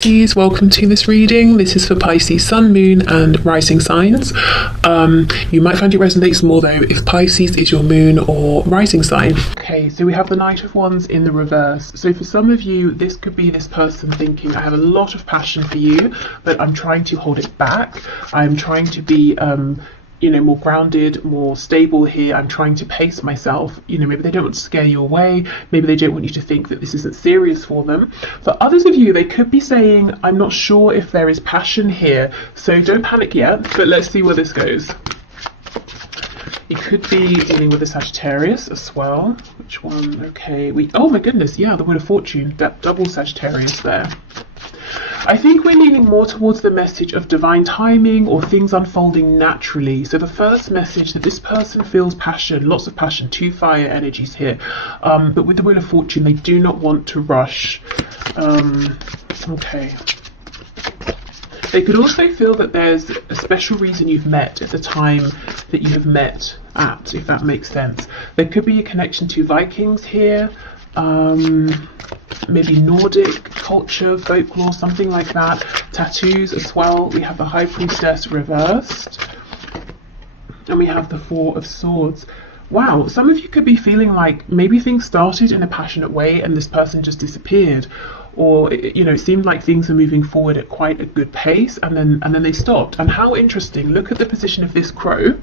Please welcome to this reading. This is for Pisces Sun, Moon and Rising signs. You might find it resonates more though if Pisces is your moon or rising sign. Okay, so we have the Knight of Wands in the reverse. So for some of you, this could be this person thinking, I have a lot of passion for you, but I'm trying to hold it back. I'm trying to be more grounded, more stable here. I'm trying to pace myself. Maybe they don't want to scare you away. Maybe they don't want you to think that this isn't serious for them. For others of you, they could be saying, I'm not sure if there is passion here. So don't panic yet, but let's see where this goes. You could be dealing with a Sagittarius as well. Which one? Okay, oh my goodness, yeah, the Wheel of Fortune, that double Sagittarius there. I think we're leaning more towards the message of divine timing or things unfolding naturally. So the first message that this person feels passion, lots of passion, two fire energies here. But with the Wheel of Fortune, they do not want to rush. Okay. They could also feel that there's a special reason you've met at the time that you have met at, if that makes sense. There could be a connection to Vikings here. Maybe Nordic culture, folklore, something like that. Tattoos as well. We have the High Priestess reversed. And we have the Four of Swords. Wow, some of you could be feeling like maybe things started in a passionate way and this person just disappeared. Or, it seemed like things are moving forward at quite a good pace and then they stopped. And how interesting, look at the position of this crow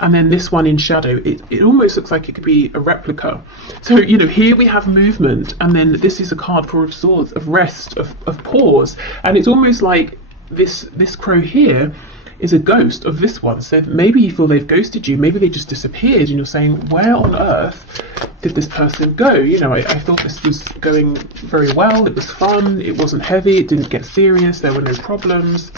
and then this one in shadow. It almost looks like it could be a replica. So, here we have movement and then this is a card, Four of Swords, of rest, of pause. And it's almost like this crow here is a ghost of this one. So maybe you feel they've ghosted you, maybe they just disappeared and you're saying, where on earth did this person go? I thought this was going very well, it was fun, it wasn't heavy, it didn't get serious, there were no problems.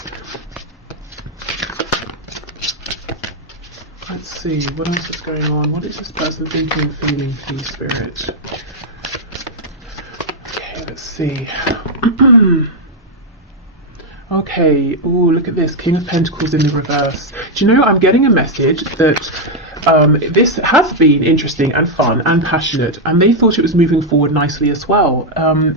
Let's see, what else is going on? What is this person thinking and feeling, please, Spirit? Okay, let's see. Okay, oh, look at this, King of Pentacles in the reverse. Do you know, I'm getting a message that this has been interesting and fun and passionate, and they thought it was moving forward nicely as well.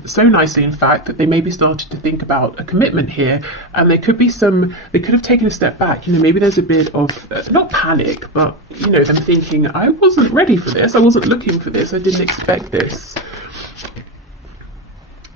So nicely, in fact, that they maybe started to think about a commitment here, and they could have taken a step back. Maybe there's a bit of, not panic, but, them thinking, I wasn't ready for this, I wasn't looking for this, I didn't expect this.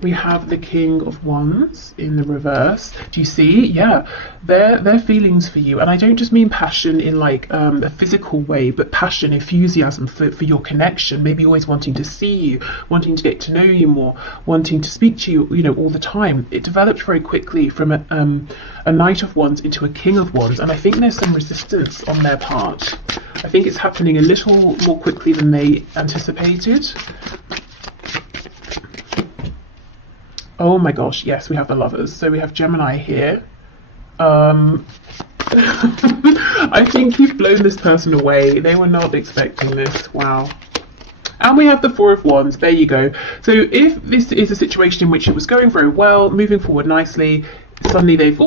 We have the King of Wands in the reverse. Do you see? Yeah, their feelings for you. And I don't just mean passion in like a physical way, but passion, enthusiasm for your connection. Maybe always wanting to see you, wanting to get to know you more, wanting to speak to you, all the time. It developed very quickly from a Knight of Wands into a King of Wands. And I think there's some resistance on their part. I think it's happening a little more quickly than they anticipated. Oh my gosh, yes, we have the Lovers. So we have Gemini here. I think you've blown this person away. They were not expecting this. Wow. And we have the Four of Wands. There you go. So if this is a situation in which it was going very well, moving forward nicely, suddenly they've,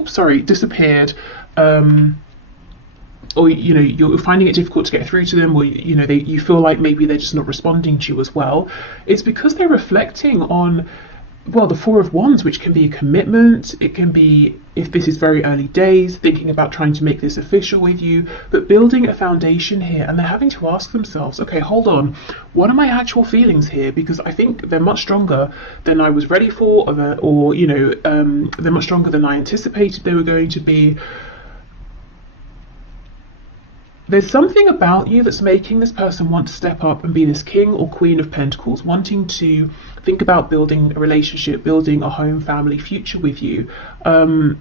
disappeared. Or you're finding it difficult to get through to them, or you feel like maybe they're just not responding to you as well. It's because they're reflecting on, well, the Four of Wands, which can be a commitment. It can be, if this is very early days, thinking about trying to make this official with you, but building a foundation here. And they're having to ask themselves, okay, hold on, what are my actual feelings here? Because I think they're much stronger than I was ready for, they're much stronger than I anticipated they were going to be. There's something about you that's making this person want to step up and be this King or Queen of Pentacles, wanting to think about building a relationship, building a home, family, future with you. And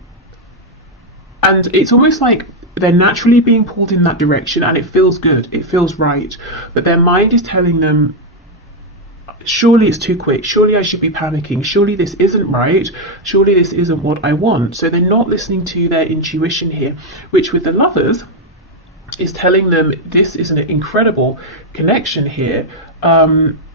it's almost like they're naturally being pulled in that direction, and it feels good, it feels right. But their mind is telling them, surely it's too quick, surely I should be panicking, surely this isn't right, surely this isn't what I want. So they're not listening to their intuition here, which with the Lovers is telling them this is an incredible connection here.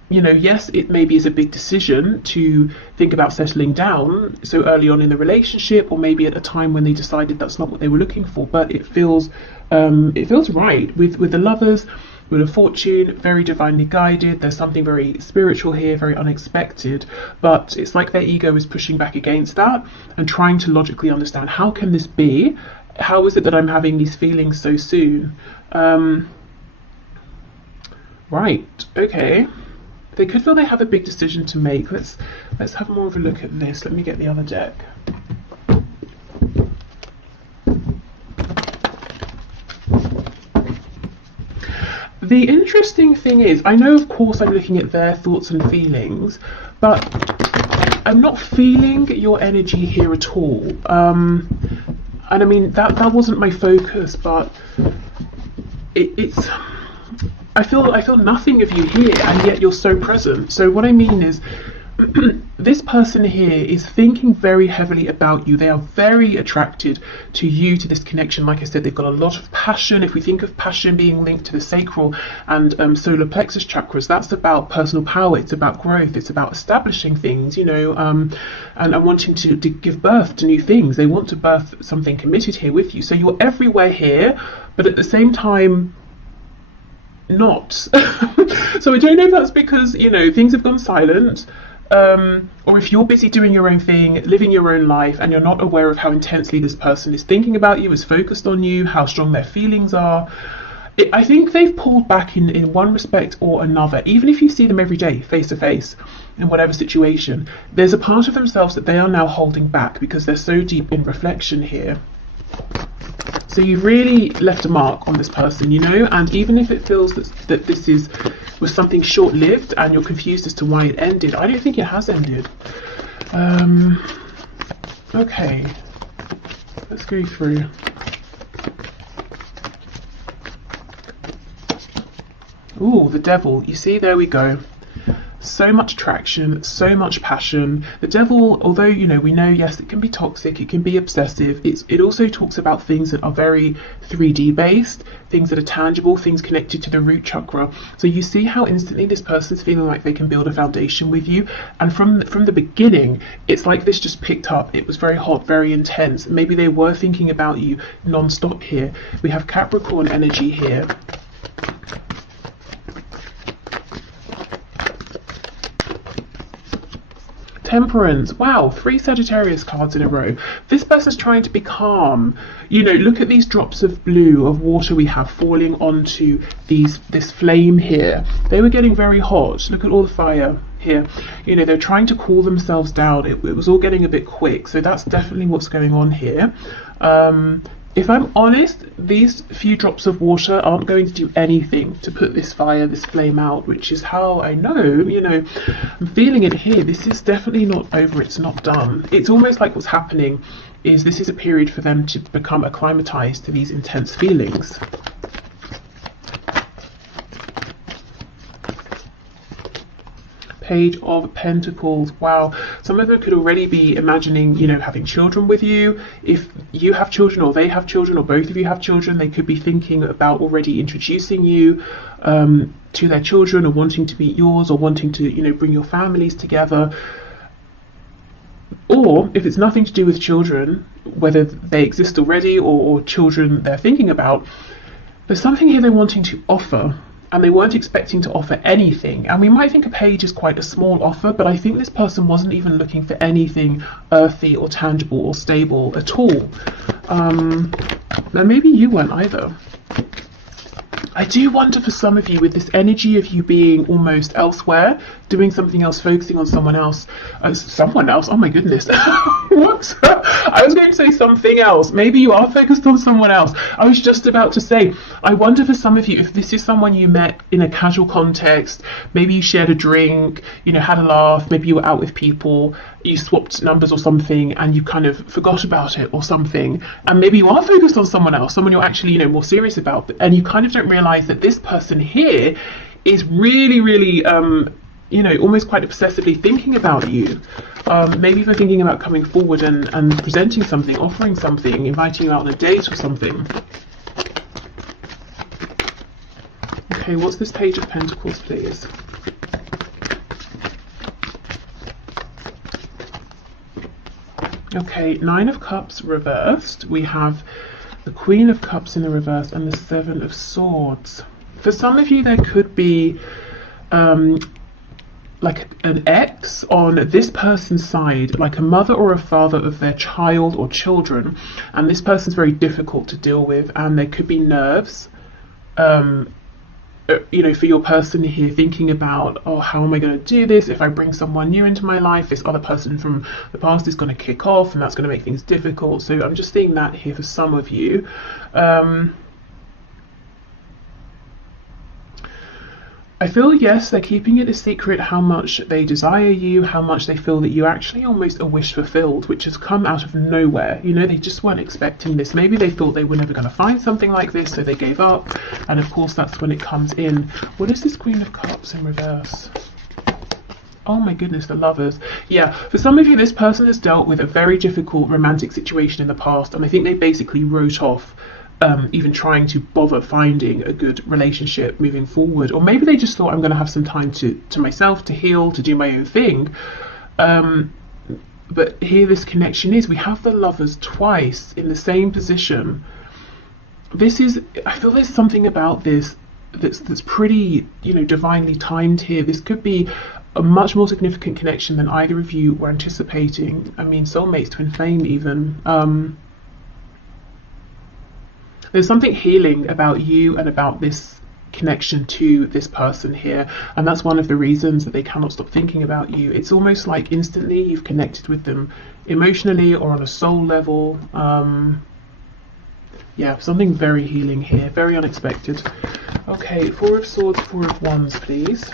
Yes, it maybe is a big decision to think about settling down so early on in the relationship, or maybe at a time when they decided that's not what they were looking for, but it feels right with the Lovers. Wheel of Fortune, very divinely guided. There's something very spiritual here, very unexpected, but it's like their ego is pushing back against that and trying to logically understand, how can this be? How is it that I'm having these feelings so soon? Right, okay. They could feel they have a big decision to make. Let's have more of a look at this. Let me get the other deck. The interesting thing is, I know of course I'm looking at their thoughts and feelings, but I'm not feeling your energy here at all. And I mean, that wasn't my focus, but it's I feel nothing of you here, and yet you're so present. So what I mean is, this person here is thinking very heavily about you. They are very attracted to you, to this connection. Like I said, they've got a lot of passion. If we think of passion being linked to the sacral and solar plexus chakras, that's about personal power. It's about growth. It's about establishing things, you know, and wanting to give birth to new things. They want to birth something committed here with you. So you're everywhere here, but at the same time, not. So I don't know if that's because, you know, things have gone silent, or if you're busy doing your own thing, living your own life, and you're not aware of how intensely this person is thinking about you, is focused on you, how strong their feelings are. I think they've pulled back in one respect or another. Even if you see them every day, face to face, in whatever situation, there's a part of themselves that they are now holding back because they're so deep in reflection here. So you've really left a mark on this person, you know, and even if it feels that this was something short-lived and you're confused as to why it ended, I don't think it has ended. Okay, let's go through. Ooh, the Devil. You see, there we go. So much attraction, so much passion. The Devil, although, you know, we know, yes, it can be toxic, it can be obsessive, it also talks about things that are very 3D based, things that are tangible, things connected to the root chakra. So you see how instantly this person's feeling like they can build a foundation with you, and from the beginning, it's like this just picked up. It was very hot, very intense. Maybe they were thinking about you non-stop here. We have Capricorn energy here. Temperance. Wow, 3 Sagittarius cards in a row. This person's trying to be calm. You know, look at these drops of blue, of water we have falling onto this flame here. They were getting very hot. Look at all the fire here. You know, they're trying to cool themselves down. It was all getting a bit quick. So that's definitely what's going on here. If I'm honest, these few drops of water aren't going to do anything to put this fire, this flame out, which is how I know, you know, I'm feeling it here. This is definitely not over, it's not done. It's almost like what's happening is this is a period for them to become acclimatized to these intense feelings. Page of Pentacles. Wow, some of them could already be imagining, you know, having children with you. If you have children or they have children or both of you have children, they could be thinking about already introducing you to their children, or wanting to meet yours, or wanting to, you know, bring your families together. Or if it's nothing to do with children, whether they exist already or children they're thinking about, there's something here they're wanting to offer, and they weren't expecting to offer anything. And we might think a page is quite a small offer, but I think this person wasn't even looking for anything earthy or tangible or stable at all. And maybe you weren't either. I do wonder for some of you, with this energy of you being almost elsewhere, doing something else, focusing on someone else. Someone else? Oh my goodness. Whoops. I was going to say something else. Maybe you are focused on someone else. I was just about to say, I wonder for some of you, if this is someone you met in a casual context, maybe you shared a drink, you know, had a laugh, maybe you were out with people, you swapped numbers or something, and you kind of forgot about it or something, and maybe you are focused on someone else, someone you're actually, you know, more serious about, and you kind of don't realize that this person here is really, really, you know, almost quite obsessively thinking about you. Maybe even thinking about coming forward and presenting something, offering something, inviting you out on a date or something. Okay, what's this Page of Pentacles, please? Okay, 9 of Cups reversed. We have the Queen of Cups in the reverse and the 7 of Swords. For some of you, there could be like an ex on this person's side, like a mother or a father of their child or children, and this person's very difficult to deal with, and there could be nerves, you know, for your person here, thinking about, oh, how am I going to do this? If I bring someone new into my life, this other person from the past is going to kick off, and that's going to make things difficult. So I'm just seeing that here for some of you. I feel, yes, they're keeping it a secret how much they desire you, how much they feel that you actually almost a wish fulfilled, which has come out of nowhere. You know, they just weren't expecting this. Maybe they thought they were never going to find something like this, so they gave up. And of course, that's when it comes in. What is this Queen of Cups in reverse? Oh my goodness, the Lovers. Yeah, for some of you, this person has dealt with a very difficult romantic situation in the past, and I think they basically wrote off even trying to bother finding a good relationship moving forward. Or maybe they just thought, I'm going to have some time to myself, to heal, to do my own thing. But here this connection is, we have the Lovers twice in the same position. This is, I feel there's something about this that's pretty, you know, divinely timed here. This could be a much more significant connection than either of you were anticipating. I mean, soulmates, twin flame even. There's something healing about you and about this connection to this person here, and that's one of the reasons that they cannot stop thinking about you. It's almost like instantly you've connected with them emotionally or on a soul level. Yeah, something very healing here, very unexpected. Okay, Four of Swords, Four of Wands, please.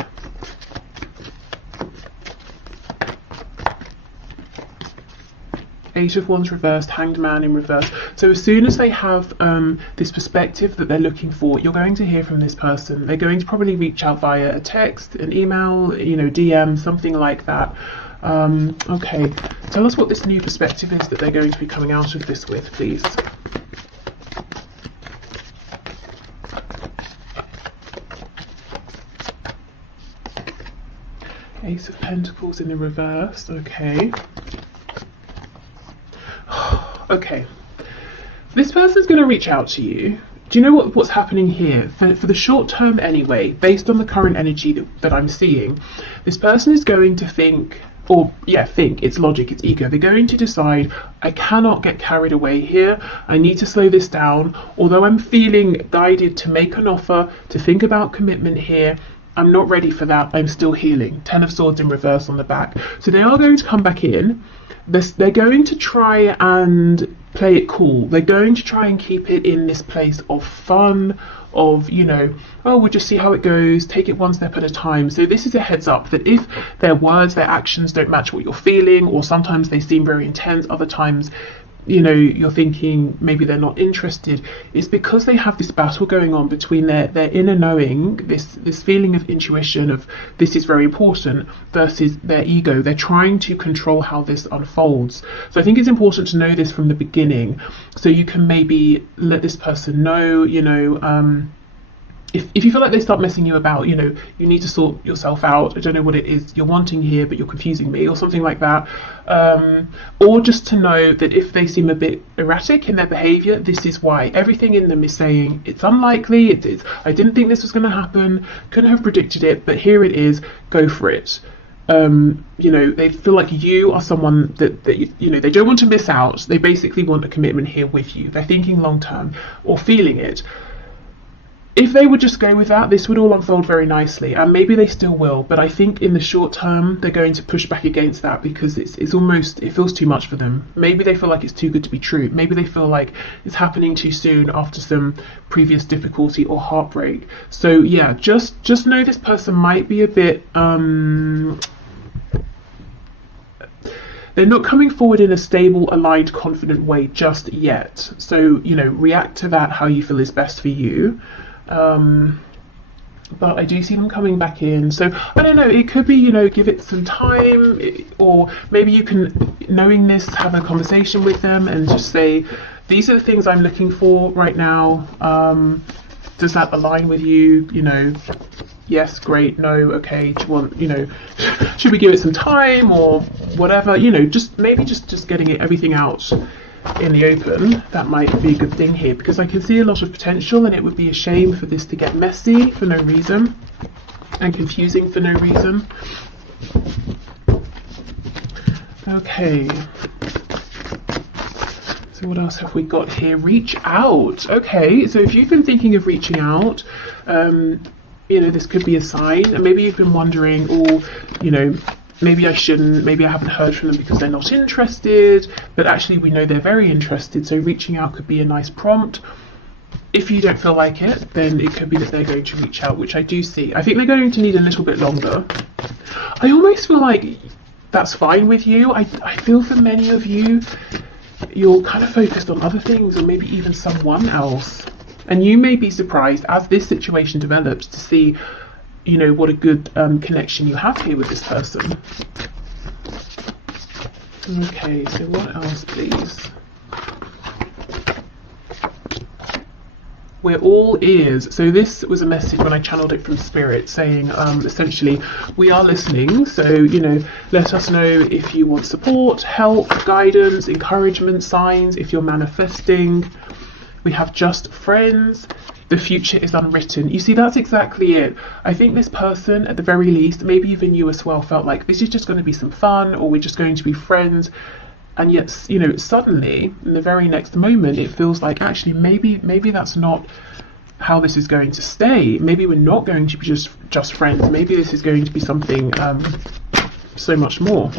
Eight of Wands reversed, Hanged Man in reverse. So as soon as they have this perspective that they're looking for, you're going to hear from this person. They're going to probably reach out via a text, an email, you know, DM, something like that. Okay, tell us what this new perspective is that they're going to be coming out of this with, please. Ace of Pentacles in the reverse, okay. Okay, this person's going to reach out to you. Do you know what's happening here? For the short term anyway, based on the current energy that I'm seeing, this person is going to think, it's logic, it's ego. They're going to decide, I cannot get carried away here. I need to slow this down. Although I'm feeling guided to make an offer, to think about commitment here, I'm not ready for that. I'm still healing. 10 of Swords in reverse on the back. So they are going to come back in. They're going to try and play it cool. They're going to try and keep it in this place of fun, of, you know, oh, we'll just see how it goes, take it one step at a time. So this is a heads up that if their words, their actions don't match what you're feeling, or sometimes they seem very intense, other times, you know, you're thinking maybe they're not interested, it's because they have this battle going on between their inner knowing, this feeling of intuition of this is very important, versus their ego. They're trying to control how this unfolds. So I think it's important to know this from the beginning, so you can maybe let this person know, you know, if you feel like they start messing you about, you know, you need to sort yourself out. I don't know what it is you're wanting here, but you're confusing me, or something like that. Or just to know that if they seem a bit erratic in their behavior, this is why. Everything in them is saying it's unlikely, I didn't think this was going to happen, couldn't have predicted it, but here it is, go for it. You know, they feel like you are someone that you know, they don't want to miss out. They basically want a commitment here with you. They're thinking long term, or feeling it. If they would just go with that, this would all unfold very nicely, and maybe they still will, but I think in the short term they're going to push back against that, because it's almost, it feels too much for them. Maybe they feel like it's too good to be true. Maybe they feel like it's happening too soon after some previous difficulty or heartbreak. So yeah, just know this person might be a bit they're not coming forward in a stable, aligned, confident way just yet. So, you know, react to that how you feel is best for you. But I do see them coming back in. So I don't know, it could be, you know, give it some time, or maybe you can, knowing this, have a conversation with them and just say, these are the things I'm looking for right now. Does that align with you? You know, yes, great, no, okay, do you want, you know, should we give it some time or whatever, you know, just maybe just getting everything out in the open, that might be a good thing here, because I can see a lot of potential, and it would be a shame for this to get messy for no reason and confusing for no reason. Okay, so what else have we got here? Reach out. Okay, so if you've been thinking of reaching out, you know, this could be a sign. And maybe you've been wondering, oh, you know, maybe I shouldn't, maybe I haven't heard from them because they're not interested, but actually we know they're very interested, so reaching out could be a nice prompt. If you don't feel like it, then it could be that they're going to reach out, which I do see. I think they're going to need a little bit longer. I almost feel like that's fine with you. I feel for many of you, you're kind of focused on other things, or maybe even someone else. And you may be surprised as this situation develops to see, you know, what a good connection you have here with this person. Okay, so what else, please? We're all ears. So this was a message when I channeled it from Spirit, saying essentially, we are listening. So, you know, let us know if you want support, help, guidance, encouragement, signs, if you're manifesting. We have just friends. The future is unwritten. You see, that's exactly it. I think this person, at the very least, maybe even you as well, felt like this is just going to be some fun, or we're just going to be friends. And yet, you know, suddenly, in the very next moment, it feels like actually maybe that's not how this is going to stay. Maybe we're not going to be just friends. Maybe this is going to be something so much more.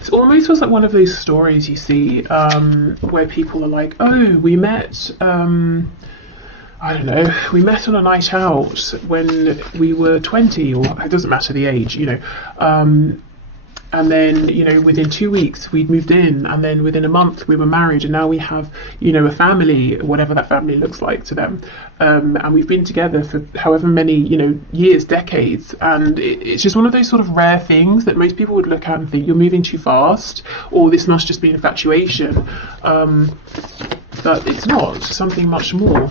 It almost feels like one of those stories you see where people are like, oh, we met, I don't know, we met on a night out when we were 20, or it doesn't matter the age, you know, and then, you know, within 2 weeks we'd moved in, and then within a month we were married, and now we have, you know, a family, whatever that family looks like to them, and we've been together for however many, you know, years, decades, and it's just one of those sort of rare things that most people would look at and think you're moving too fast, or this must just be infatuation, but it's not. It's something much more.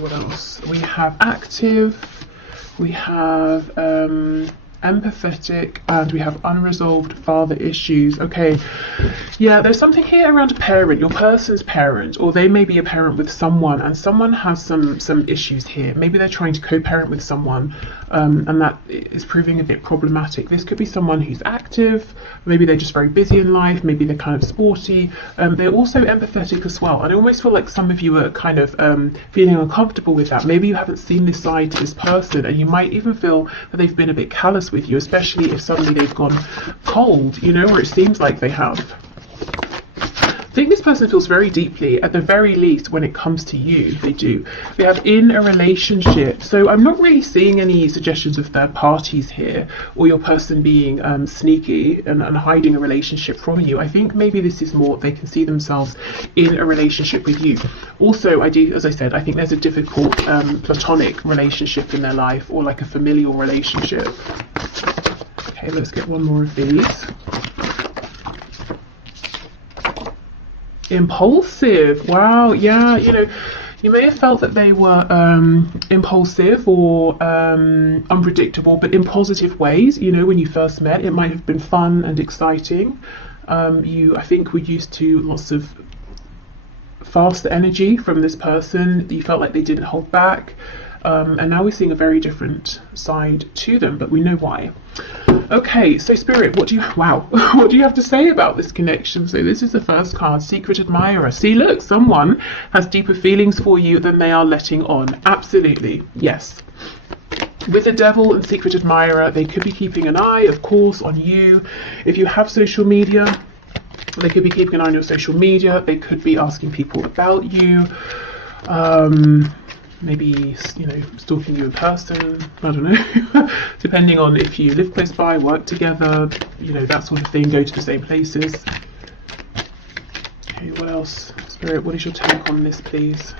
What else? We have active, we have empathetic, and we have unresolved father issues. Okay, yeah, there's something here around a parent, your person's parent, or they may be a parent with someone, and someone has some issues here. Maybe they're trying to co-parent with someone, and that is proving a bit problematic. This could be someone who's active, maybe they're just very busy in life, maybe they're kind of sporty, they're also empathetic as well. And I almost feel like some of you are kind of feeling uncomfortable with that. Maybe you haven't seen this side to this person, and you might even feel that they've been a bit callous with you, especially if suddenly they've gone cold, you know, or it seems like they have. I think this person feels very deeply, at the very least, when it comes to you. They do. They have in a relationship. So I'm not really seeing any suggestions of third parties here, or your person being sneaky and hiding a relationship from you. I think maybe this is more they can see themselves in a relationship with you. Also, I do, as I said, I think there's a difficult platonic relationship in their life, or like a familial relationship. Okay, let's get one more of these. Impulsive. Wow, yeah, you know, you may have felt that they were impulsive or unpredictable, but in positive ways. You know, when you first met, it might have been fun and exciting. You, I think, were used to lots of fast energy from this person. You felt like they didn't hold back. And now we're seeing a very different side to them, but we know why. Okay, so Spirit, what do you have to say about this connection? So this is the first card, Secret Admirer. See, look, someone has deeper feelings for you than they are letting on. Absolutely, yes. With the Devil and Secret Admirer, they could be keeping an eye, of course, on you. If you have social media, they could be keeping an eye on your social media. They could be asking people about you. Maybe, you know, stalking you in person, I don't know, depending on if you live close by, work together, you know, that sort of thing, go to the same places. Okay, what else? Spirit, what is your take on this, please?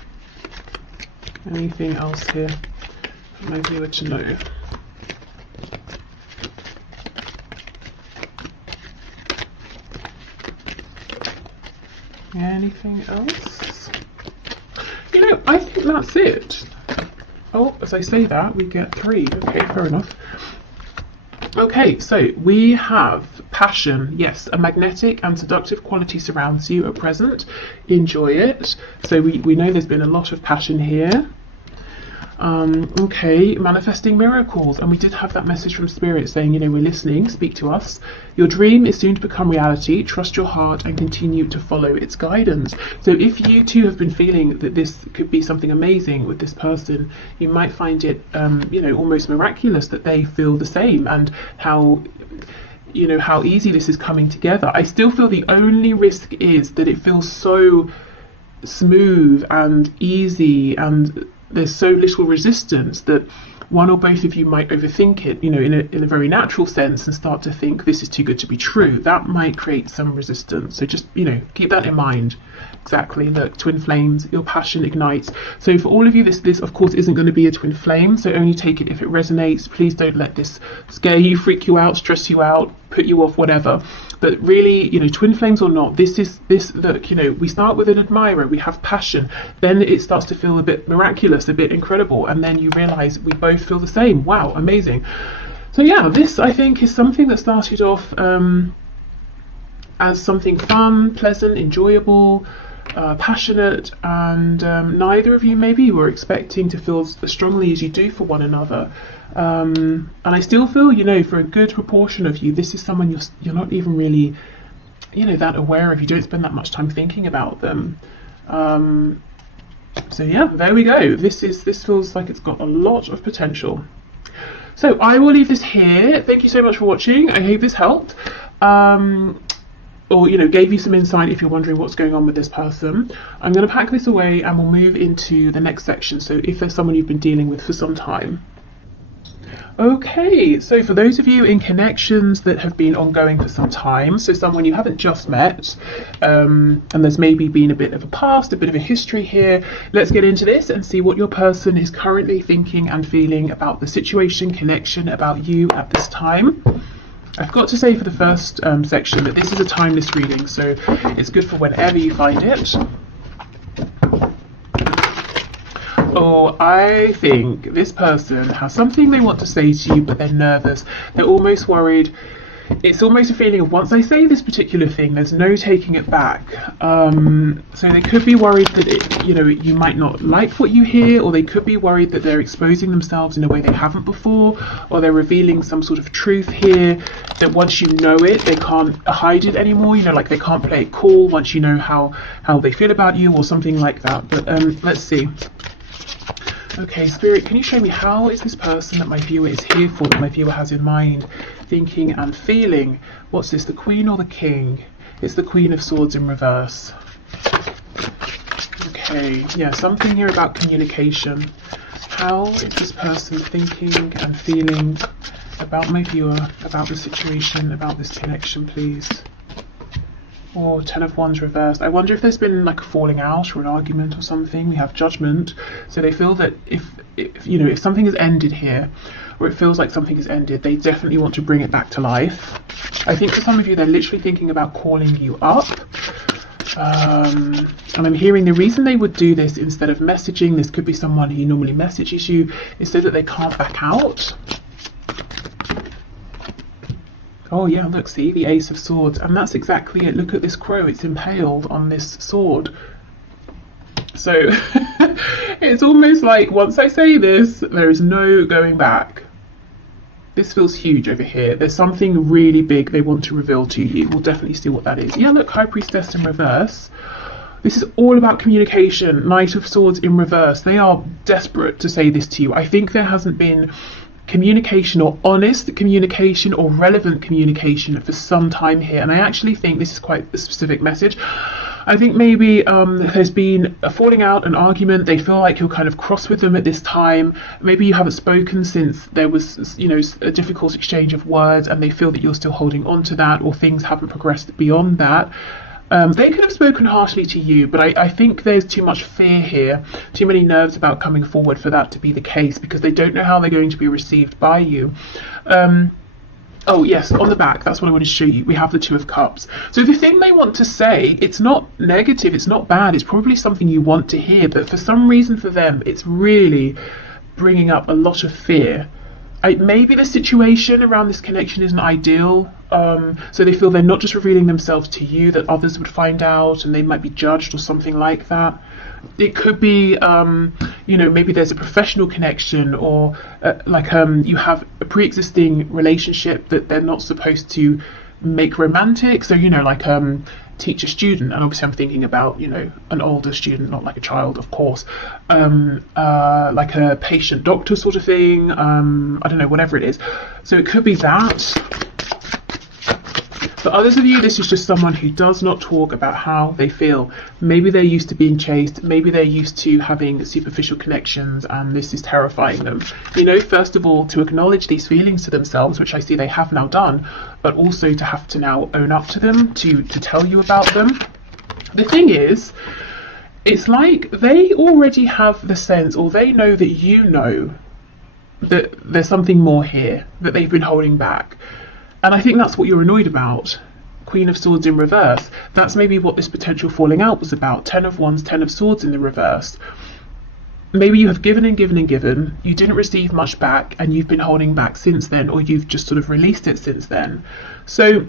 Anything else here that maybe you were to know? Anything else? You know, I think that's it. Oh, as I say that, we get 3. Okay, fair enough. Okay, so we have passion. Yes, a magnetic and seductive quality surrounds you at present. Enjoy it. So we know there's been a lot of passion here. Okay, manifesting miracles, and we did have that message from Spirit saying, you know, we're listening, speak to us. Your dream is soon to become reality. Trust your heart and continue to follow its guidance. So if you too have been feeling that this could be something amazing with this person, you might find it, you know, almost miraculous that they feel the same, and how, you know, how easy this is coming together. I still feel the only risk is that it feels so smooth and easy, and there's so little resistance that one or both of you might overthink it, you know, in a very natural sense, and start to think this is too good to be true. That might create some resistance. So just, you know, keep that in mind. Exactly. Look, twin flames, your passion ignites. So for all of you, this of course isn't going to be a twin flame, so only take it if it resonates. Please don't let this scare you, freak you out, stress you out, put you off, whatever. But really, you know, twin flames or not, this look, you know, we start with an admirer, we have passion, then it starts to feel a bit miraculous, a bit incredible, and then you realize we both feel the same. Wow, amazing. So yeah, this I think is something that started off as something fun, pleasant, enjoyable, passionate, and neither of you maybe were expecting to feel as strongly as you do for one another. And I still feel, you know, for a good proportion of you, this is someone you're not even really, you know, that aware of. You don't spend that much time thinking about them. So yeah, there we go. This feels like it's got a lot of potential. So I will leave this here. Thank you so much for watching. I hope this helped. Or, you know, gave you some insight if you're wondering what's going on with this person. I'm going to pack this away and we'll move into the next section. So if there's someone you've been dealing with for some time. Okay, so for those of you in connections that have been ongoing for some time, so someone you haven't just met, and there's maybe been a bit of a past, a bit of a history here, let's get into this and see what your person is currently thinking and feeling about the situation, connection, about you at this time. I've got to say for the first section that this is a timeless reading, so it's good for whenever you find it. Oh, I think this person has something they want to say to you, but they're nervous. They're almost worried. It's almost a feeling of, once I say this particular thing, there's no taking it back. So they could be worried that you know, you might not like what you hear, or they could be worried that they're exposing themselves in a way they haven't before, or they're revealing some sort of truth here that once you know it, they can't hide it anymore. You know, like they can't play it cool once you know how they feel about you, or something like that. But let's see. Okay, Spirit, can you show me how is this person that my viewer is here for, that my viewer has in mind, thinking and feeling? What's this, the Queen or the King? It's the Queen of Swords in reverse. Okay, yeah, something here about communication. How is this person thinking and feeling about my viewer, about the situation, about this connection, please? Or Ten of Wands reversed. I wonder if there's been like a falling out or an argument or something. We have Judgment. So they feel that if you know, if something has ended here, or it feels like something has ended, they definitely want to bring it back to life. I think for some of you, they're literally thinking about calling you up. And I'm hearing the reason they would do this instead of messaging, this could be someone who normally messages you, is so that they can't back out. Oh yeah, look, see, the Ace of Swords, and that's exactly it. Look at this crow, it's impaled on this sword. So it's almost like, once I say this, there is no going back. This feels huge over here. There's something really big they want to reveal to you. We'll definitely see what that is. Yeah, look, High Priestess in reverse. This is all about communication. Knight of Swords in reverse. They are desperate to say this to you. I think there hasn't been communication, or honest communication, or relevant communication for some time here, and I actually think this is quite a specific message. I think maybe there's been a falling out, an argument. They feel like you're kind of cross with them at this time. Maybe you haven't spoken since there was, you know, a difficult exchange of words, and they feel that you're still holding on to that, or things haven't progressed beyond that. They could have spoken harshly to you, but I think there's too much fear here, too many nerves about coming forward for that to be the case, because they don't know how they're going to be received by you. Oh yes, on the back, that's what I wanted to show you. We have the Two of Cups. So the thing they want to say, it's not negative, it's not bad, it's probably something you want to hear, but for some reason for them, it's really bringing up a lot of fear. Maybe the situation around this connection isn't ideal, so they feel they're not just revealing themselves to you, that others would find out and they might be judged or something like that. It could be, maybe there's a professional connection, or you have a pre-existing relationship that they're not supposed to make romantic. So, teacher student, and obviously I'm thinking about, an older student, not like a child, of course, like a patient doctor sort of thing, I don't know, whatever it is. So it could be that. For others of you, this is just someone who does not talk about how they feel. Maybe they're used to being chased, maybe they're used to having superficial connections, and this is terrifying them. First of all, to acknowledge these feelings to themselves, which I see they have now done, but also to have to now own up to them, to tell you about them. The thing is, it's like they already have the sense, or they know that you know that there's something more here, that they've been holding back. And I think that's what you're annoyed about. Queen of Swords in reverse. That's maybe what this potential falling out was about. 10 of Wands, 10 of Swords in the reverse. Maybe you have given and given and given. You didn't receive much back, and you've been holding back since then, or you've just sort of released it since then. So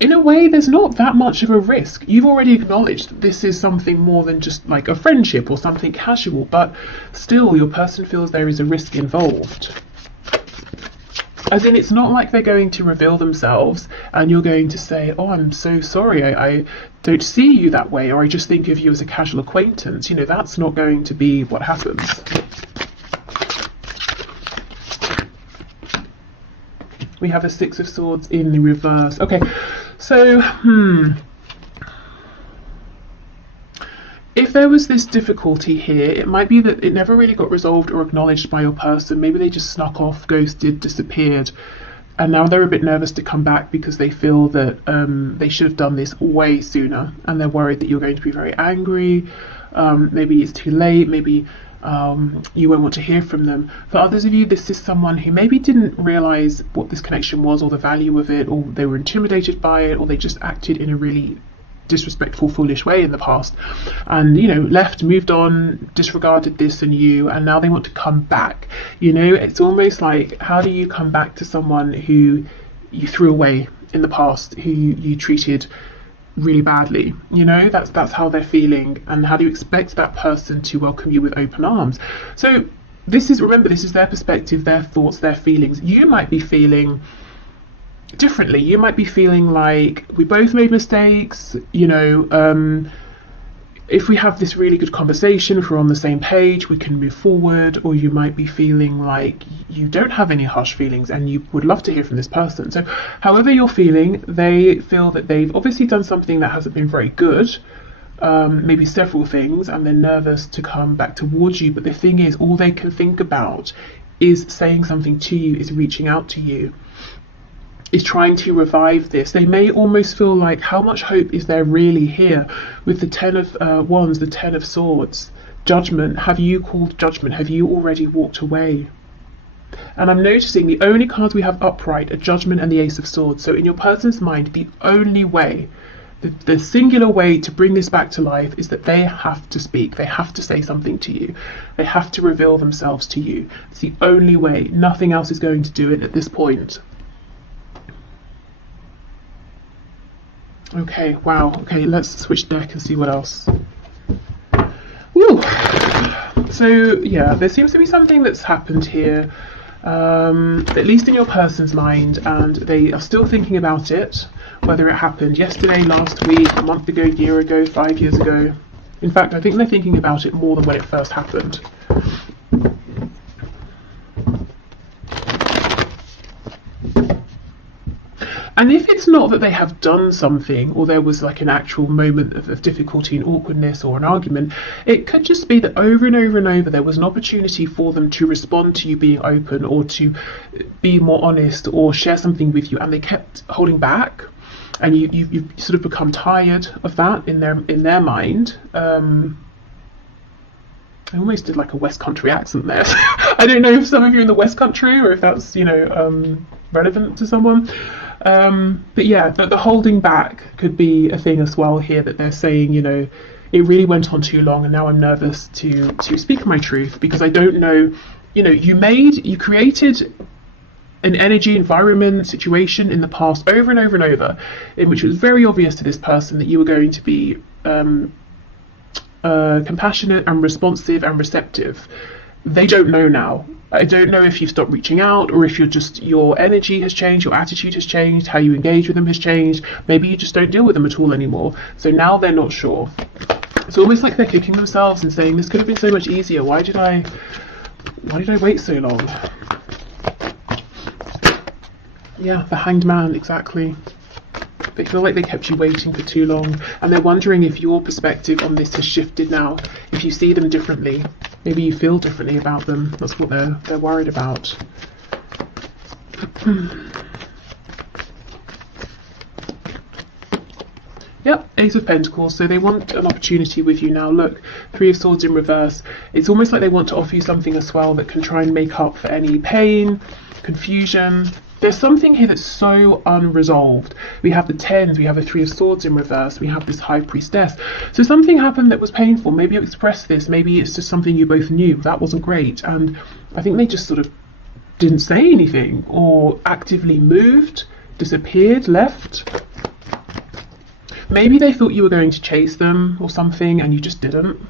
in a way, there's not that much of a risk. You've already acknowledged that this is something more than just like a friendship or something casual, but still your person feels there is a risk involved. As in, it's not like they're going to reveal themselves and you're going to say, oh, I'm so sorry, I don't see you that way, or I just think of you as a casual acquaintance. That's not going to be what happens. We have a Six of Swords in the reverse. Okay, so, if there was this difficulty here, it might be that it never really got resolved or acknowledged by your person. Maybe they just snuck off, ghosted, disappeared, and now they're a bit nervous to come back because they feel that they should have done this way sooner, and they're worried that you're going to be very angry. Maybe it's too late, maybe you won't want to hear from them. For others of you, this is someone who maybe didn't realise what this connection was or the value of it, or they were intimidated by it, or they just acted in a really disrespectful, foolish way in the past, and left, moved on, disregarded this and you, and now they want to come back. It's almost like, how do you come back to someone who you threw away in the past, who you treated really badly? That's how they're feeling, and how do you expect that person to welcome you with open arms? So remember, this is their perspective, their thoughts, their feelings. You might be feeling differently. You might be feeling like, we both made mistakes, if we have this really good conversation, if we're on the same page, we can move forward. Or you might be feeling like you don't have any harsh feelings and you would love to hear from this person. So however you're feeling, they feel that they've obviously done something that hasn't been very good, maybe several things, and they're nervous to come back towards you. But the thing is, all they can think about is saying something to you, is reaching out to you, is trying to revive this. They may almost feel like, how much hope is there really here? With the 10 of Wands, the 10 of Swords, Judgment. Have you called judgment? Have you already walked away? And I'm noticing the only cards we have upright are Judgment and the Ace of Swords. So in your person's mind, the only way, the singular way to bring this back to life is that they have to speak. They have to say something to you. They have to reveal themselves to you. It's the only way. Nothing else is going to do it at this point. Okay, wow. Okay, let's switch deck and see what else. Woo! So, yeah, there seems to be something that's happened here, at least in your person's mind, and they are still thinking about it, whether it happened yesterday, last week, a month ago, year ago, 5 years ago. In fact, I think they're thinking about it more than when it first happened. And if it's not that they have done something, or there was like an actual moment of difficulty and awkwardness or an argument, it could just be that over and over and over there was an opportunity for them to respond to you being open, or to be more honest, or share something with you, and they kept holding back, and you've sort of become tired of that in their mind. I almost did like a West Country accent there. I don't know if some of you are in the West Country or if that's, you know, relevant to someone. But yeah, the holding back could be a thing as well here, that they're saying, you know, it really went on too long and now I'm nervous to speak my truth, because I don't know, you know, you created an energy, environment, situation in the past over and over and over, in which it was very obvious to this person that you were going to be compassionate and responsive and receptive. They don't know now. I don't know if you've stopped reaching out, or if your energy has changed, your attitude has changed, how you engage with them has changed. Maybe you just don't deal with them at all anymore. So now they're not sure. It's almost like they're kicking themselves and saying, this could have been so much easier. Why did I wait so long? Yeah, the Hanged Man, exactly. They feel like they kept you waiting for too long, and they're wondering if your perspective on this has shifted now, if you see them differently. Maybe you feel differently about them. That's what they're worried about. Yep, Ace of Pentacles. So they want an opportunity with you now. Look, Three of Swords in reverse. It's almost like they want to offer you something as well that can try and make up for any pain, confusion. There's something here that's so unresolved. We have the Tens, we have the Three of Swords in reverse, we have this High Priestess. So something happened that was painful. Maybe you expressed this, maybe it's just something you both knew. That wasn't great. And I think they just sort of didn't say anything, or actively moved, disappeared, left. Maybe they thought you were going to chase them or something and you just didn't.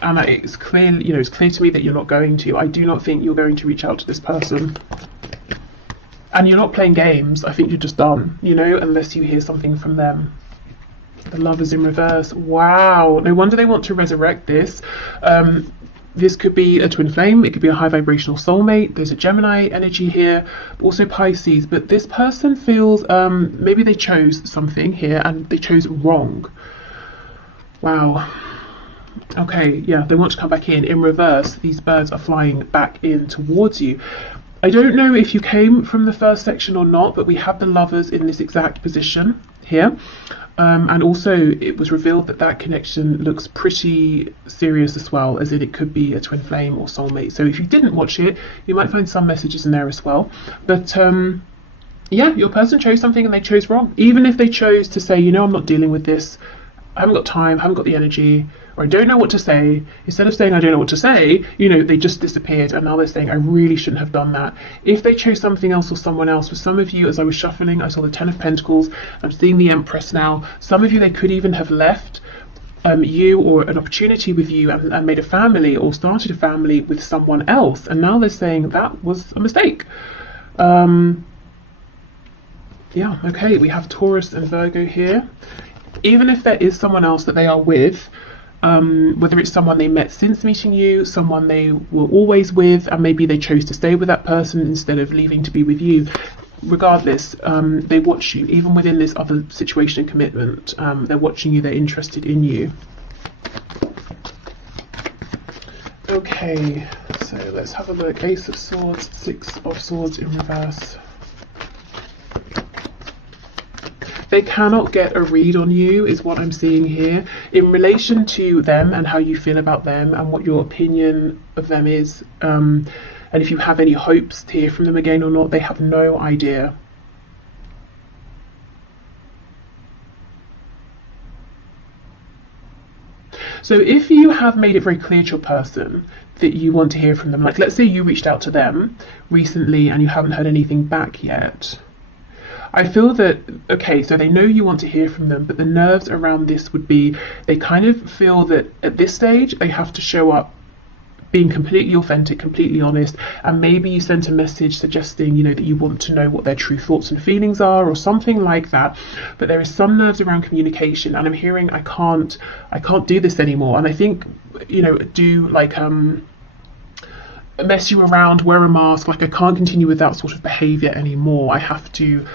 And it's clear, you know, it's clear to me that you're not going to. I do not think you're going to reach out to this person. And you're not playing games. I think you're just done, you know, unless you hear something from them. The Lovers in reverse. Wow. No wonder they want to resurrect this. This could be a twin flame. It could be a high vibrational soulmate. There's a Gemini energy here, also Pisces. But this person feels maybe they chose something here and they chose wrong. Wow. Okay, yeah, they want to come back in. In reverse, these birds are flying back in towards you. I don't know if you came from the first section or not, but we have the Lovers in this exact position here. And also it was revealed that that connection looks pretty serious as well, as in it could be a twin flame or soulmate. So if you didn't watch it, you might find some messages in there as well. But yeah, your person chose something and they chose wrong. Even if they chose to say, you know, I'm not dealing with this, I haven't got time, haven't got the energy, or I don't know what to say. Instead of saying I don't know what to say, you know, they just disappeared, and now they're saying I really shouldn't have done that. If they chose something else or someone else, for some of you, as I was shuffling, I saw the Ten of Pentacles, I'm seeing the Empress now. Some of you, they could even have left you or an opportunity with you and made a family or started a family with someone else, and now they're saying that was a mistake. Yeah, okay, we have Taurus and Virgo here. Even if there is someone else that they are with, whether it's someone they met since meeting you, someone they were always with, and maybe they chose to stay with that person instead of leaving to be with you, regardless, they watch you. Even within this other situation and commitment, they're watching you, they're interested in you. Okay, so let's have a look. Ace of Swords, Six of Swords in reverse. They cannot get a read on you, is what I'm seeing here, in relation to them and how you feel about them and what your opinion of them is. And if you have any hopes to hear from them again or not, they have no idea. So if you have made it very clear to your person that you want to hear from them, like let's say you reached out to them recently and you haven't heard anything back yet, I feel that, okay, so they know you want to hear from them, but the nerves around this would be, they kind of feel that at this stage they have to show up being completely authentic, completely honest, and maybe you sent a message suggesting, you know, that you want to know what their true thoughts and feelings are or something like that. But there is some nerves around communication, and I'm hearing I can't do this anymore. And I think, you know, do like mess you around, wear a mask, like I can't continue with that sort of behavior anymore. I have to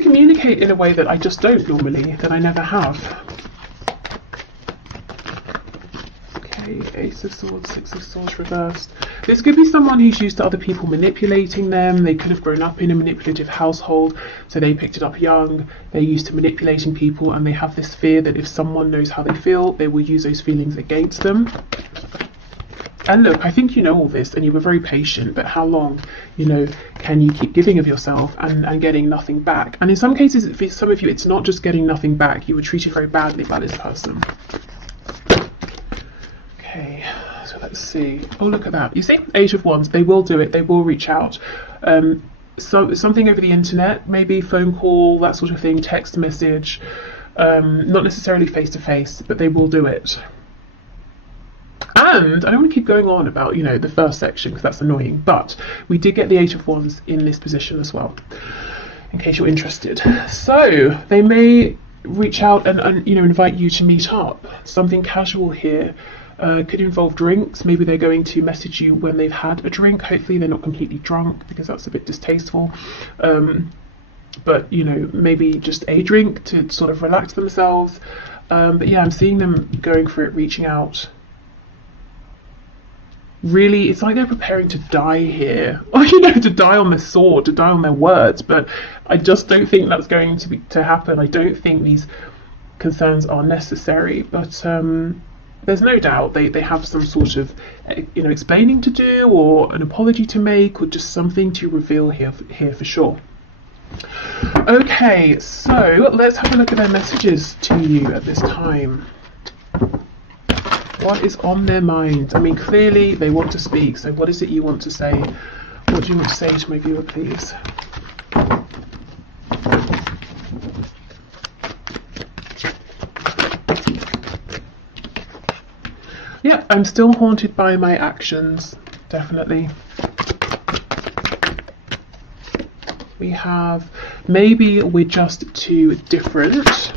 communicate in a way that I just don't normally, that I never have. Okay, Ace of Swords, Six of Swords reversed. This could be someone who's used to other people manipulating them. They could have grown up in a manipulative household, so they picked it up young. They're used to manipulating people, and they have this fear that if someone knows how they feel, they will use those feelings against them. And look, I think you know all this and you were very patient, but how long, you know, can you keep giving of yourself and getting nothing back? And in some cases, for some of you, it's not just getting nothing back. You were treated very badly by this person. Okay, so let's see. Oh, look at that. You see, Eight of Wands, they will do it. They will reach out. So something over the internet, maybe phone call, that sort of thing, text message, not necessarily face to face, but they will do it. And I don't want to keep going on about, you know, the first section because that's annoying, but we did get the Eight of Wands in this position as well, in case you're interested. So they may reach out and you know, invite you to meet up. Something casual here. Could involve drinks. Maybe they're going to message you when they've had a drink. Hopefully they're not completely drunk because that's a bit distasteful. But you know, maybe just a drink to sort of relax themselves. But yeah, I'm seeing them going for it, reaching out. Really, it's like they're preparing to die here, or you know, to die on their sword, to die on their words. But I just don't think that's going to happen. I don't think these concerns are necessary. But there's no doubt they have some sort of, you know, explaining to do, or an apology to make, or just something to reveal here for sure. Okay, so let's have a look at their messages to you at this time. What is on their mind? I mean, clearly they want to speak, so what is it you want to say? What do you want to say to my viewer, please? Yeah, I'm still haunted by my actions, definitely. We have, maybe we're just too different.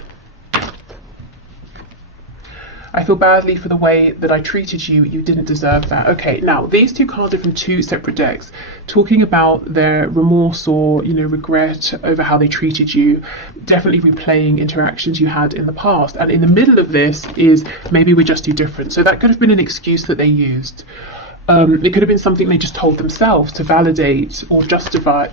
I feel badly for the way that I treated you. You didn't deserve that. Okay, now these two cards are from two separate decks, talking about their remorse or, you know, regret over how they treated you, definitely replaying interactions you had in the past. And in the middle of this is maybe we're just too different. So that could have been an excuse that they used. It could have been something they just told themselves to validate or justify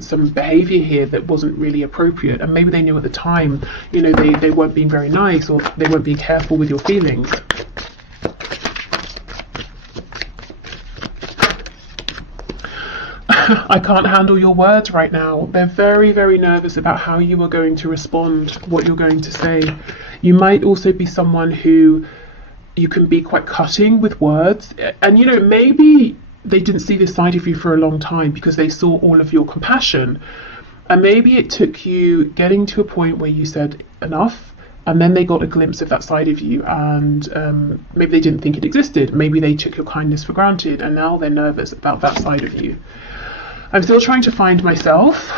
some behavior here that wasn't really appropriate, and maybe they knew at the time, you know, they weren't being very nice, or they weren't being careful with your feelings. I can't handle your words right now. They're very, very nervous about how you are going to respond, what you're going to say. You might also be someone who you can be quite cutting with words, and you know, maybe they didn't see this side of you for a long time because they saw all of your compassion, and maybe it took you getting to a point where you said enough, and then they got a glimpse of that side of you, and maybe they didn't think it existed. Maybe they took your kindness for granted, and now they're nervous about that side of you. I'm still trying to find myself.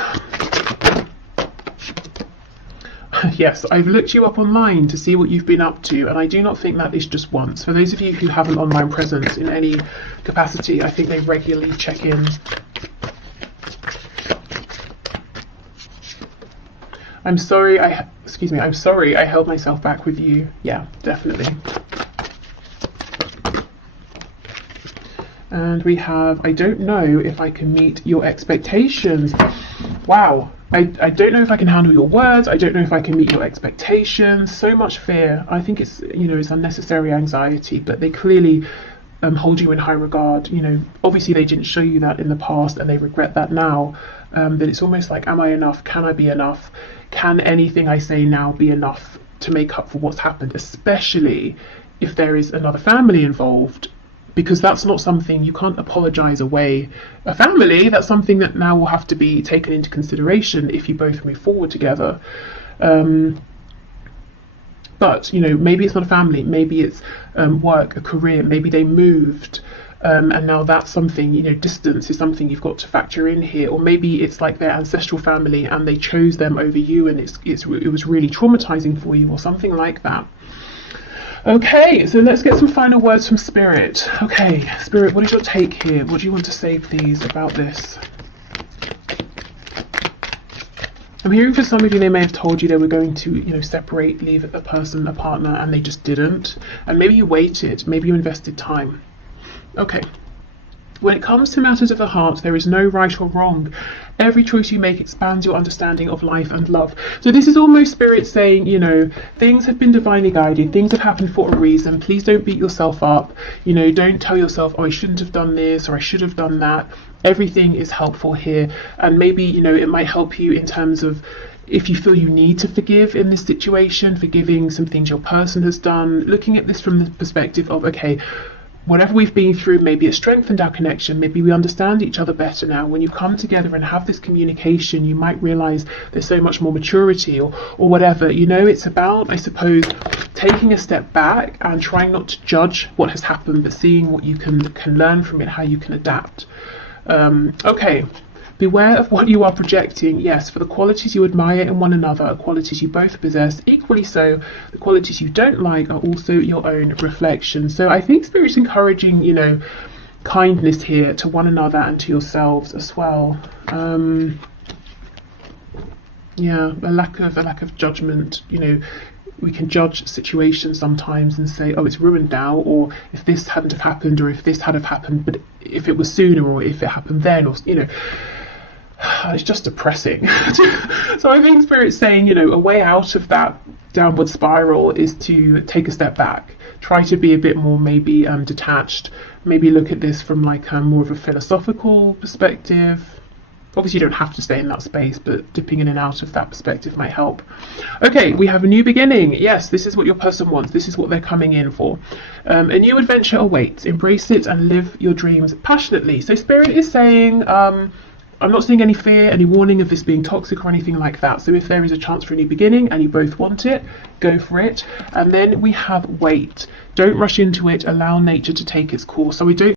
Yes, I've looked you up online to see what you've been up to, and I do not think that is just once. For those of you who have an online presence in any capacity, I think they regularly check in. I'm sorry, I'm sorry I held myself back with you. Yeah, definitely. And we have, I don't know if I can meet your expectations. Wow. I don't know if I can handle your words. I don't know if I can meet your expectations. So much fear. I think it's, you know, it's unnecessary anxiety, but they clearly hold you in high regard. You know, obviously they didn't show you that in the past and they regret that now. But it's almost like, am I enough? Can I be enough? Can anything I say now be enough to make up for what's happened? Especially if there is another family involved. Because that's not something, you can't apologize away a family. That's something that now will have to be taken into consideration if you both move forward together. But, you know, maybe it's not a family, maybe it's work, a career, maybe they moved, and now that's something, you know, distance is something you've got to factor in here. Or maybe it's like their ancestral family and they chose them over you, and it was really traumatizing for you, or something like that. Okay, so let's get some final words from Spirit. Okay, Spirit, what is your take here? What do you want to say, please, about this? I'm hearing for some of you, they may have told you they were going to, you know, separate, leave a person, a partner, and they just didn't. And maybe you waited, maybe you invested time. Okay. When it comes to matters of the heart, there is no right or wrong. Every choice you make expands your understanding of life and love. So this is almost Spirit saying, you know, things have been divinely guided, things have happened for a reason. Please don't beat yourself up. You know, don't tell yourself, oh, I shouldn't have done this or I should have done that. Everything is helpful here. And maybe, you know, it might help you in terms of if you feel you need to forgive in this situation, forgiving some things your person has done, looking at this from the perspective of, okay, whatever we've been through, maybe it strengthened our connection, maybe we understand each other better now. When you come together and have this communication, you might realize there's so much more maturity or whatever. You know, it's about, I suppose, taking a step back and trying not to judge what has happened, but seeing what you can learn from it, how you can adapt. Okay. Beware of what you are projecting. Yes, for the qualities you admire in one another are qualities you both possess. Equally so, the qualities you don't like are also your own reflection. So I think Spirit's encouraging, you know, kindness here to one another and to yourselves as well. Yeah, a lack of judgment. You know, we can judge situations sometimes and say, oh, it's ruined now, or if this hadn't have happened, or if this had have happened, but if it was sooner, or if it happened then, or, you know, it's just depressing. So I think Spirit's saying, you know, a way out of that downward spiral is to take a step back, try to be a bit more maybe detached, maybe look at this from like more of a philosophical perspective. Obviously you don't have to stay in that space, but dipping in and out of that perspective might help. Okay, we have a new beginning. Yes, this is what your person wants. This is what they're coming in for. A new adventure awaits. Embrace it and live your dreams passionately. So Spirit is saying, I'm not seeing any fear, any warning of this being toxic or anything like that. So if there is a chance for a new beginning and you both want it, go for it. And then we have wait. Don't rush into it. Allow nature to take its course. So we don't